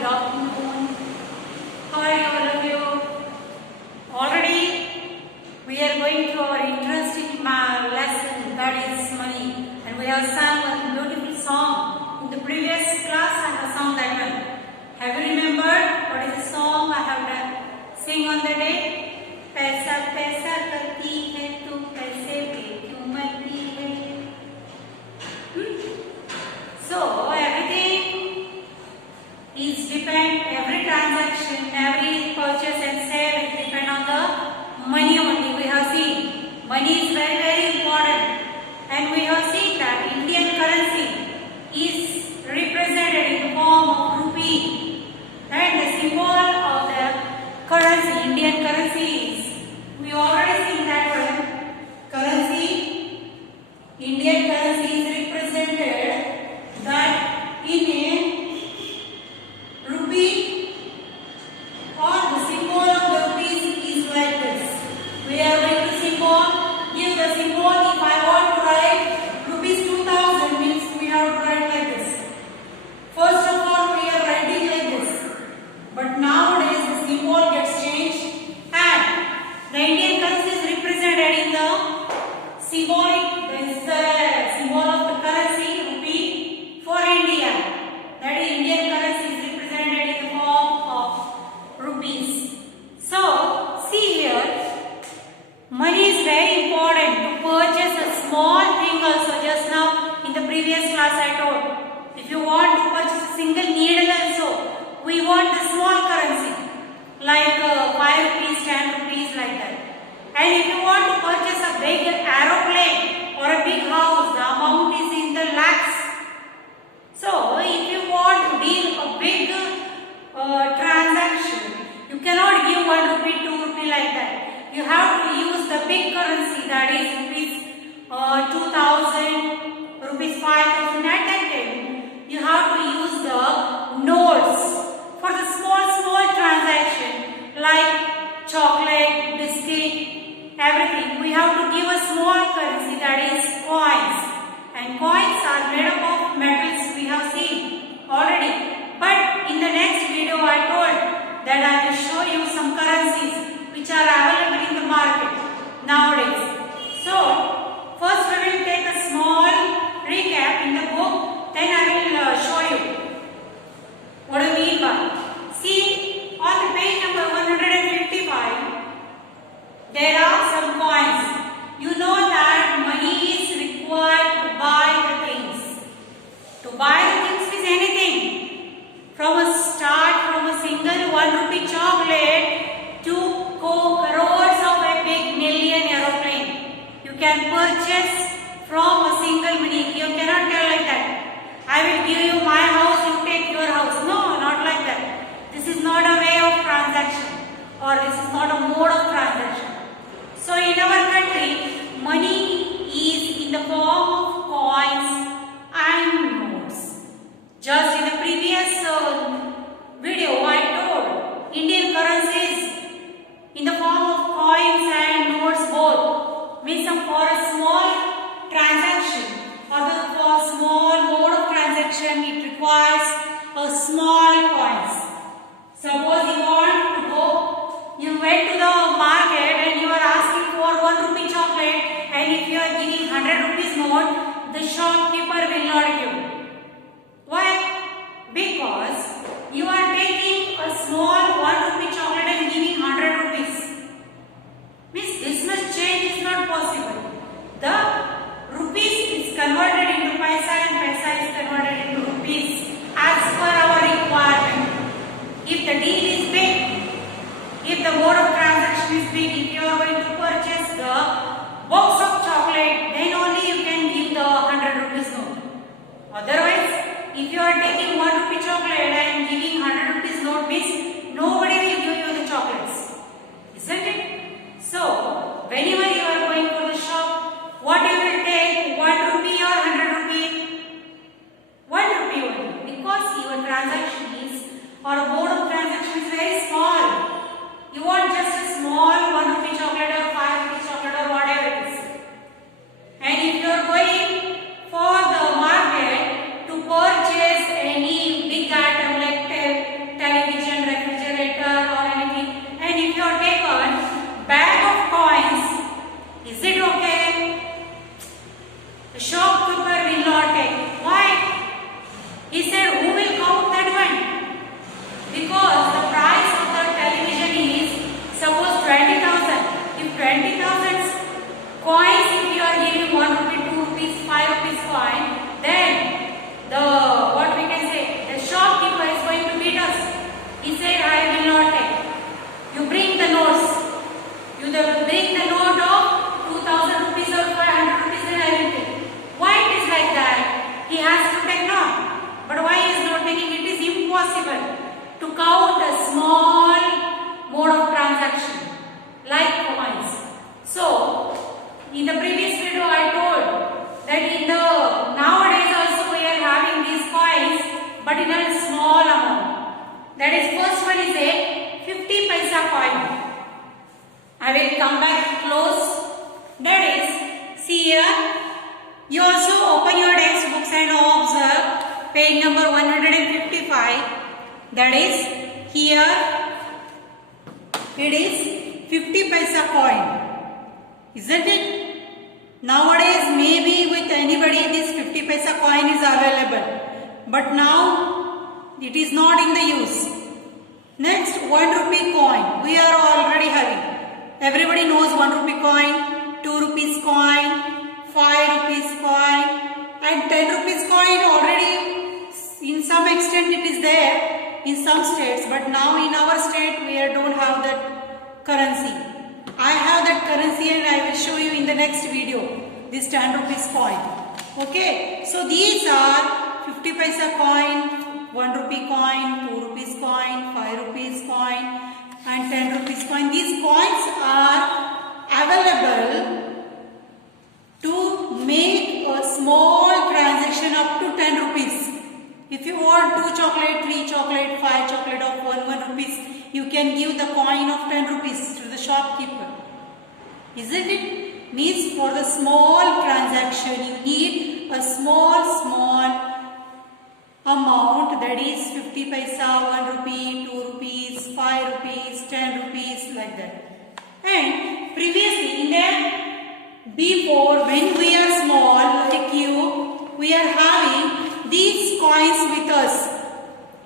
good afternoon. How are you, all of you? Already we are going to our interesting lesson, that is money, and we have sung one beautiful song. In the previous class I have sung that one. Have you remembered what is the song I have done? Sing on the day. पैसा पैसा करती है तू पैसे पे क्यों मरती है. So everything is depend, every transaction, every purchase and sale is depend on the money only. We have seen money is very important, and we have seen that Indian currency is represented in the form of rupee, and the symbol of the currency, Indian currency is, we already seen that one. Currency, Indian currency is represented that in a rupee, or the symbol of the rupees is like this. We are going to give the symbol. If I want to write rupees 2000 means we have to write like this. First of all we are writing like this, but nowadays the symbol gets changed and the Indian currency is represented in the symbolic. This is the symbol of the currency rupee for India. That is, Indian currency is represented in the form of rupees. So see here, money is very important to purchase a small thing also. Just now in the previous class I told, if you want to purchase a single needle also, we want the small currency like 5 rupees, 10 rupees, like that. And if you want to purchase a big aeroplane or a big house, the amount is in the lakhs. So if you want to deal a big transaction, you cannot give 1 rupee, 2 rupee like that. You have to use the big currency, that is rupees 2000, rupees 5000. At that time, you have to use the notes for the small transaction like chocolate, biscuit, everything. We have to give a small currency, that is coins. And coins are made up of metals, we have seen already. But in the next video I told that I will show you some currencies which are available in the market nowadays. So first we will take a small recap in the book, then I will show you what do we mean by. See, on the page number 155, there are some coins. You know that money is required to buy the things. To buy the things is anything. From a single 1 rupee chocolate to crores of a big million aeroplane. You can purchase from a single money. You cannot tell like that. I will give you my house, you take your house. No, not like that. This is not a way of transaction, or this is not a mode of transaction. So in our country, money is in the form of coins and notes. Just in the previous video I told, Indian currencies in the form of coins and notes both. Means for a small transaction or for a small mode of transaction, it requires a small coins. Suppose you went to the market and you are asking for 1 rupee chocolate, and if you are giving 100 rupees note, the shopkeeper will not give. Why? Because you are taking a small 1 rupee chocolate and giving 100 rupees. Means this much change is not possible. The rupees is converted into paisa and paisa is converted into rupees as per our requirement. If the deal is big, if the mode of transaction is big, if you are going to purchase the box of chocolate, then only you can give the 100 rupees note. Otherwise, if you are taking 1 rupee chocolate and giving 100 rupees note, means nobody will give you the chocolates. Isn't it? So, whenever you are going for the shop, what you will take, 1 rupee or 100 rupee? 1 rupee only, because your transaction is, or a mode of transaction is very small. You want just a small 1 rupee chocolate or 5 rupee chocolate or whatever it is. And if you are going for the market to purchase a possible to count a small mode of transaction like coins. So, in the previous video I told that in the nowadays also we are having these coins but in a small amount. That is, first one is a 50 paisa coin. I will come back close. That is, see here, you also open your textbooks and observe page number 155. That is, here it is 50 paisa coin. Isn't it? Nowadays maybe with anybody this 50 paisa coin is available. But now it is not in the use. Next, 1 rupee coin. We are already having. Everybody knows 1 rupee coin, 2 rupees coin, 5 rupees coin and 10 rupees coin already in some extent it is there in some states, but now in our state we don't have that currency. I have that currency and I will show you in the next video this 10 rupees coin. Okay, so these are 50 paisa coin, 1 rupee coin, 2 rupees coin, 5 rupees coin and 10 rupees coin. These coins are available to make a small transaction up to 10 rupees. If you want 2 chocolate, 3 chocolate, 5 chocolate of 1 rupees, you can give the coin of 10 rupees to the shopkeeper. Isn't it? Means for the small transaction you need a small amount, that is 50 paisa, 1 rupee, 2 rupees, 5 rupees, 10 rupees, like that. And previously in the before, when we are small like you, we are having these coins with us.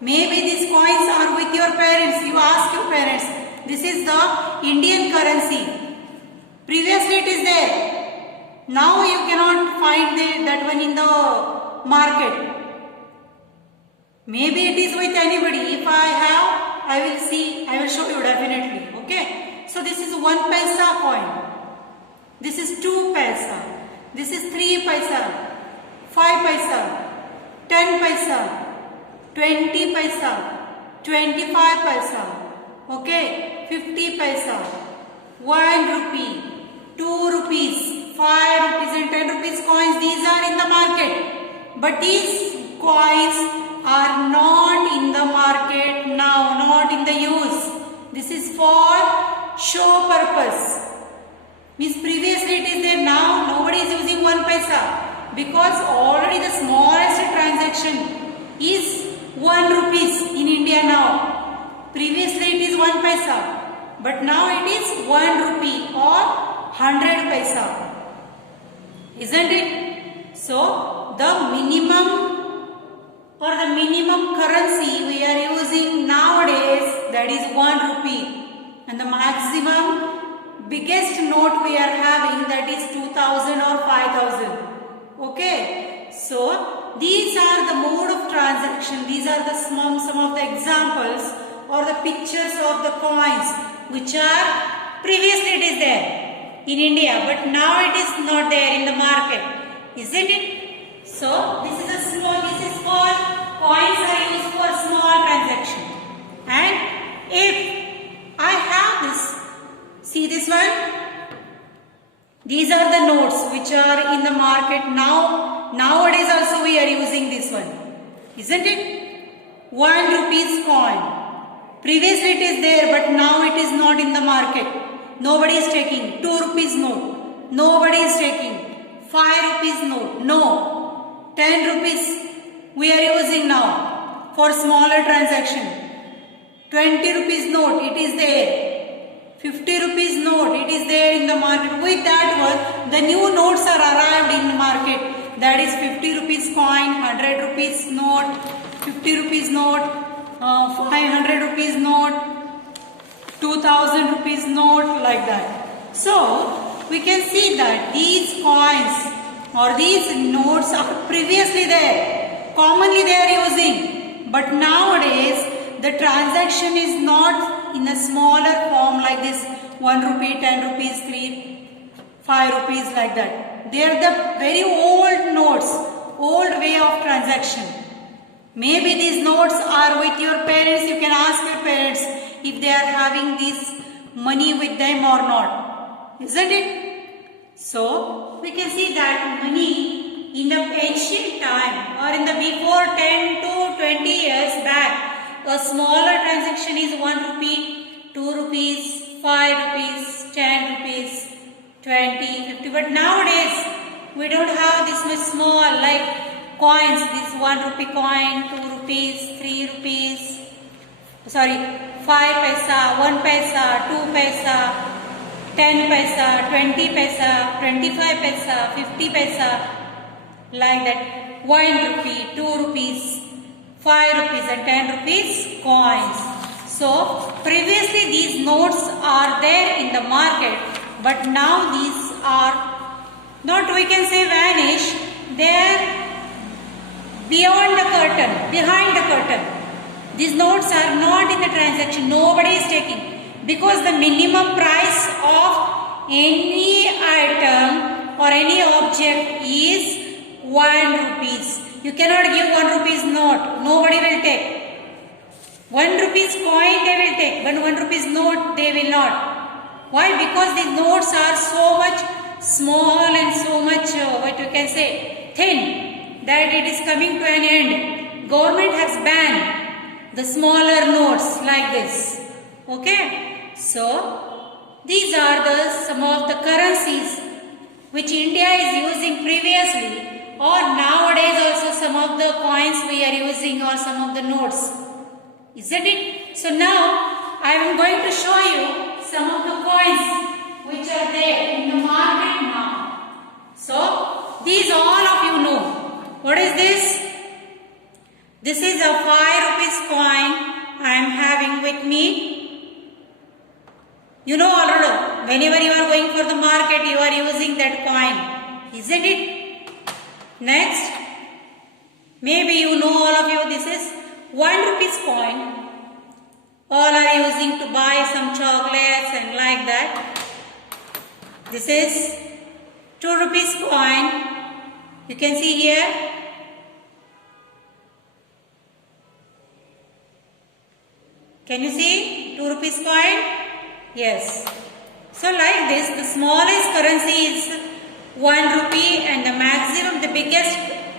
Maybe these coins are with your parents. You ask your parents, this is the Indian currency. Previously it is there. Now you cannot find that one in the market. Maybe it is with anybody. If I have, I will show you definitely. Okay. So this is 1 paisa coin. This is 2 paisa. This is 3 paisa. 5 paisa. 10 paisa. 20 paisa. 25 paisa. Okay. 50 paisa. 1 rupee. 2 rupees. 5 rupees and 10 rupees coins. These are in the market. But these coins are not in the market now, not in the use. This is for show purpose. Means previously it is there, now nobody is using 1 paisa because already the smallest transaction is 1 rupees in India now. Previously it is 1 paisa, but now it is 1 rupee or 100 paisa. Isn't it? So the minimum currency we are using nowadays, that is 1 rupee, and the maximum biggest note we are having, that is 2000 or 5000. Okay, so these are the mode of transaction. These are the some of the examples or the pictures of the coins which are previously it is there in India, but now it is not there in the market. Isn't it? So this is called coins are used for small transaction. And if I have this, see this one, these are the notes which are in the market now. Nowadays also we are using this one. Isn't it? 1 rupees coin. Previously it is there, but now it is not in the market. Nobody is taking. 2 rupees note. Nobody is taking. 5 rupees note. No. 10 rupees we are using now for smaller transaction. 20 rupees note, it is there. 50 rupees note, it is there in the market. With that one, the new notes are arrived in the market. That is 50 rupees coin, 100 rupees note, 50 rupees note, 500 rupees note, 2000 rupees note, like that. So we can see that these coins or these notes are previously there. Commonly they are using. But nowadays the transaction is not in a smaller form like this 1 rupee, 10 rupees, 3, 5 rupees, like that. They are the very old notes, old way of transaction. Maybe these notes are with your parents. You can ask your parents if they are having this money with them or not. Isn't it? So, we can see that money in the ancient time or in the before 10 to 20 years back, a smaller transaction is 1 rupee, 2 rupees, 5 rupees, 10 rupees, 20, 50. But nowadays, we don't have this much small like coins, this 1 rupee coin, 2 rupees, 3 rupees, 5 paisa, 1 paisa, 2 paisa, 10 paisa, 20 paisa, 25 paisa, 50 paisa, like that. 1 rupee, 2 rupees, 5 rupees and 10 rupees coins. So, previously these notes are there in the market, but now these are not, we can say, vanished. They are beyond the curtain, behind the curtain. These notes are not in the transaction. Nobody is taking, because the minimum price of any item or any object is 1 rupees. You cannot give 1 rupees note. Nobody will take. 1 rupees coin they will take, but 1 rupees note they will not. Why? Because these notes are so much small and so much, what you can say, thin, that it is coming to an end. Government has banned the smaller notes like this. Okay? So, these are some of the currencies which India is using previously, or nowadays also some of the coins we are using or some of the notes. Isn't it? So now I am going to show you some of the coins which are there in the market now. So these all of you know. What is this? This is a 5 rupees coin I am having with me. You know already, whenever you are going for the market, you are using that coin. Isn't it? Next, maybe you know, all of you, this is 1 rupees coin. All are using to buy some chocolates and like that. This is 2 rupees coin. You can see here. Can you see 2 rupees coin? Yes. So like this, the smallest currency is 1 rupee and the maximum, the biggest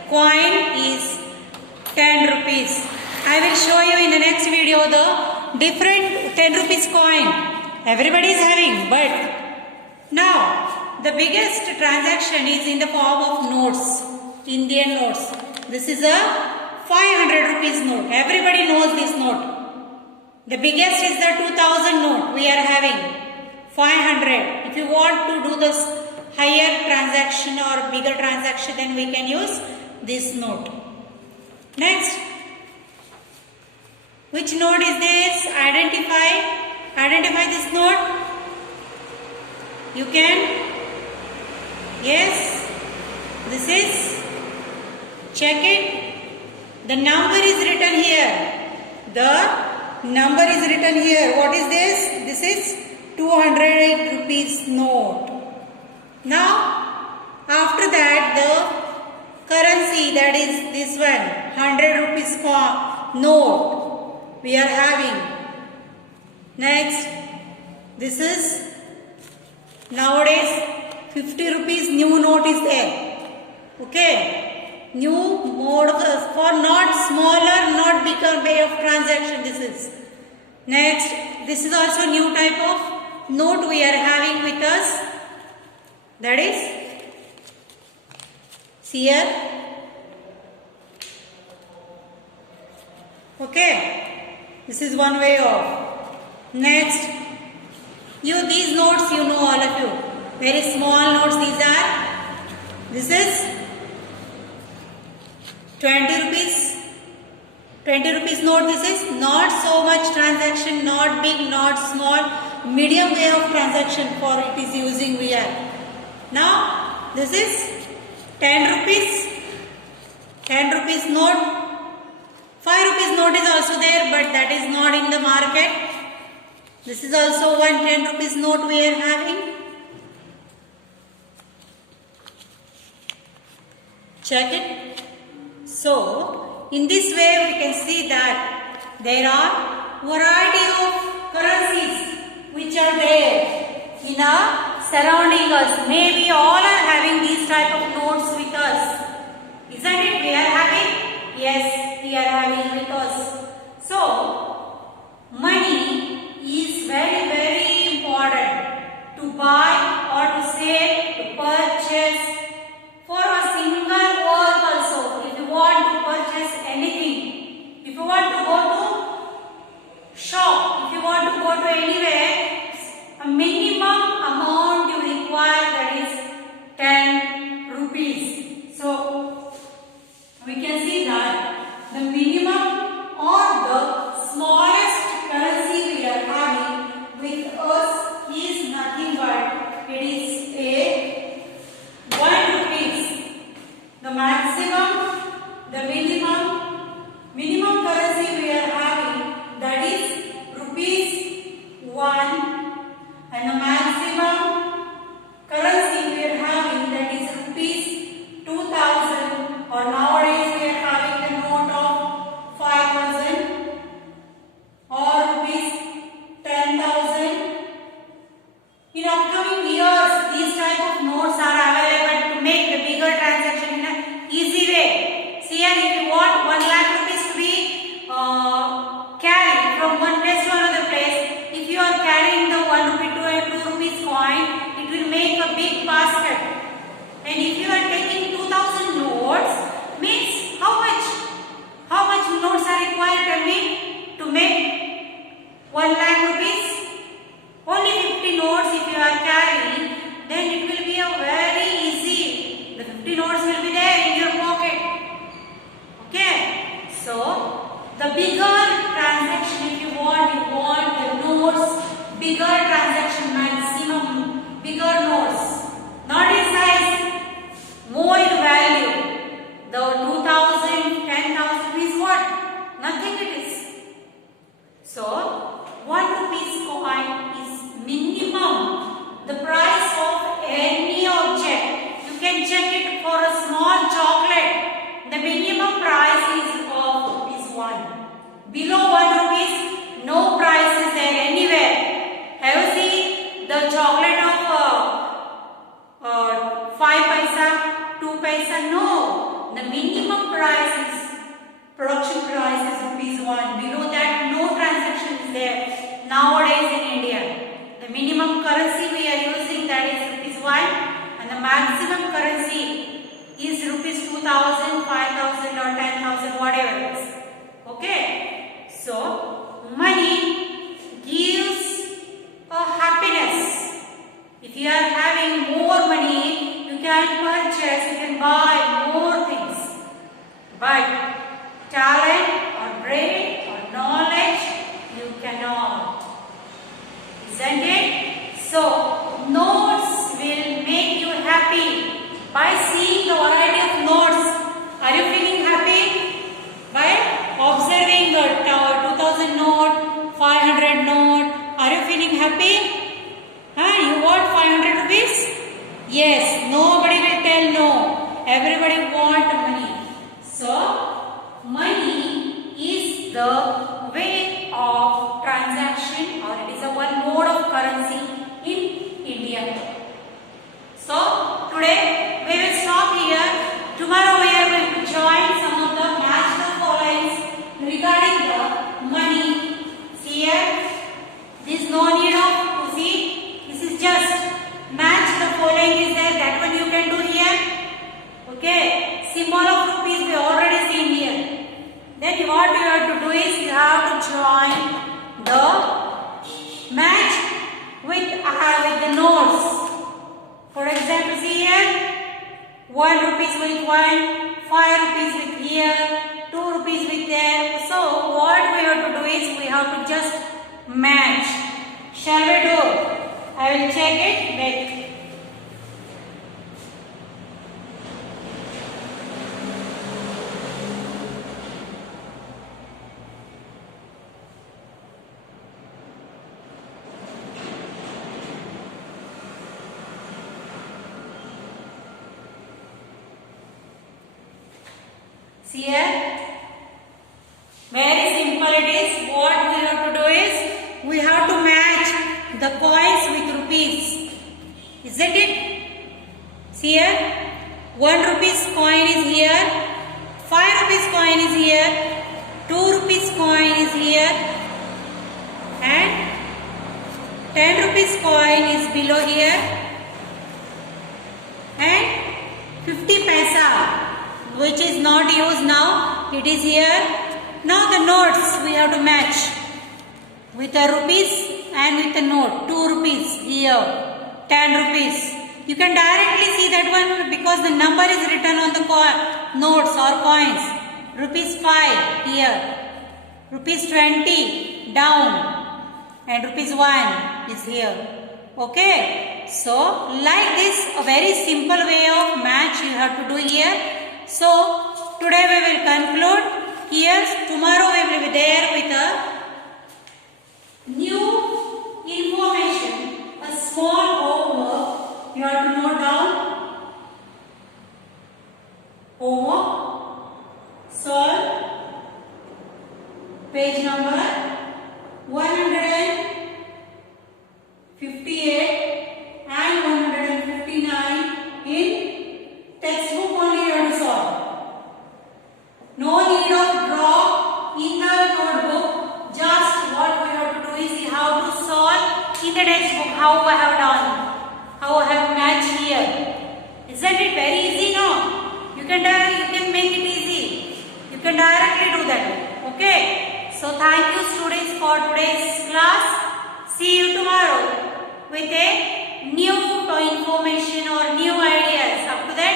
coin is 10 rupees. I will show you in the next video the different 10 rupees coin. Everybody is having, but now the biggest transaction is in the form of notes, Indian notes. This is a 500 rupees note. Everybody knows this note. The biggest is the 2000 note we are having, 500. If you want to do this higher transaction or bigger transaction, then we can use this note. Next, which note is this? Identify this note. You can, yes, this is, check it. The number is written here. The number is written here. What is this? This is 200 rupees note. Now, after that, the currency, that is this one, 100 rupees note we are having. Next, this is nowadays 50 rupees new note is there. Okay, new mode for not smaller, not bigger way of transaction. This is. Next, this is also new type of note we are having with us. That is, see here. Okay, this is one way of. Next, these notes you know, all of you. Very small notes these are. This is 20 rupees. 20 rupees note. This is not so much transaction, not big, not small, medium way of transaction for it is using we are. Now, this is 10 rupees. 10 rupees note. 5 rupees note is also there, but that is not in the market. This is also one 10 rupees note we are having. Check it. So, in this way we can see that there are variety of currencies which are there in our surrounding us. Maybe all are having these type of notes with us. Isn't it? We are having? Yes, we are having with us. So, money is very, very important to buy or to save, to purchase for a single work also. If you want to purchase anything, if you want to go to shop, if you want to go to anywhere, a minimum amount you require, that is 10 rupees. So, we can see that the minimum or the smallest currency we are having with us is nothing but it is a 1 rupees. The maximum, the minimum currency we are having, that is rupees 1, and the maximum currency we are having, that is rupees 2000, or nowadays we are having the note of 5000 or rupees 10,000. In upcoming years, these type of notes are available to make the bigger transaction in an easy way. See, and if you want 1 lakh rupees to be carried from one place to another place, if you are carrying the 1 rupee to 2 rupees coin, it will make a big basket. And if you are taking 2000 notes, means how much notes are required, tell me, to make 1 lakh rupees? Only 50 notes if you are carrying, then it will be a very easy. The 50 notes will be there in your pocket. Okay. So, the bigger transaction, if you want the notes, bigger transaction maximum, bigger notes. Not in size, more in value. The 2000, 10,000 is what? Nothing it is. So, 1 rupees coin is minimum. The price of any object. You can check it for a small chocolate. The minimum price is of rupees 1. Below 1 rupees, no price is there anywhere. Have you seen the chocolate of 5 paisa, 2 paisa? No. The minimum price is, production price is rupees 1. Below that, no transaction is there nowadays in India. The minimum currency we are using, that is rupees 1, and the maximum currency is rupees 2000, 5000 or 10,000, whatever it is. Okay. So, money gives a happiness. If you are having more money, you can purchase, you can buy more things. But talent or brain or knowledge, you cannot. Isn't it? So, notes will make you happy by seeing the variety of notes. Are you feeling happy? By observing the 2000 note, 500 note. Are you feeling happy? You want 500 rupees? Yes, nobody will tell no. Everybody want money. So, money is the way of transaction, or it is a one mode of currency in India. So, today we will stop here. Tomorrow we are going to join some of the match the followings regarding the money. See here, there is no need of to see. This is just match the following is there. That one you can do here. Okay, symbol of rupees we already seen here. Then what you have to do is you have to join the match with the notes. For example, see here, 1 rupees with 1, 5 rupees with here, 2 rupees with there. So what we have to do is we have to just match. Shall we do? I will check it. Wait. See here, Very simple it is. What we have to do is, we have to match the coins with rupees. Isn't it? See here, 1 rupees coin is here, 5 rupees coin is here, 2 rupees coin is here, and 10 rupees coin is below here, and 50 paisa, which is not used now, it is here. Now the notes we have to match with the rupees and with the note. 2 rupees here, 10 rupees. You can directly see that one because the number is written on the notes or coins. Rupees 5 here, rupees 20 down, and rupees 1 is here. Okay, so like this, a very simple way of match you have to do here. So today we will conclude here. Tomorrow we will be there with a new information, a small homework. You have to note down. Homework, solve page number 158 and 159 in textbook only you have to solve. No need of draw in the notebook. Just what we have to do is how to solve in the textbook. How I have done, how I have matched here. Isn't it very easy now? You can make it easy. You can directly do that. Okay. So thank you students for today's class. See you tomorrow with a new information or new ideas. Up to that,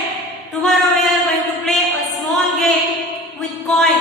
tomorrow we are going to play a small game with coins.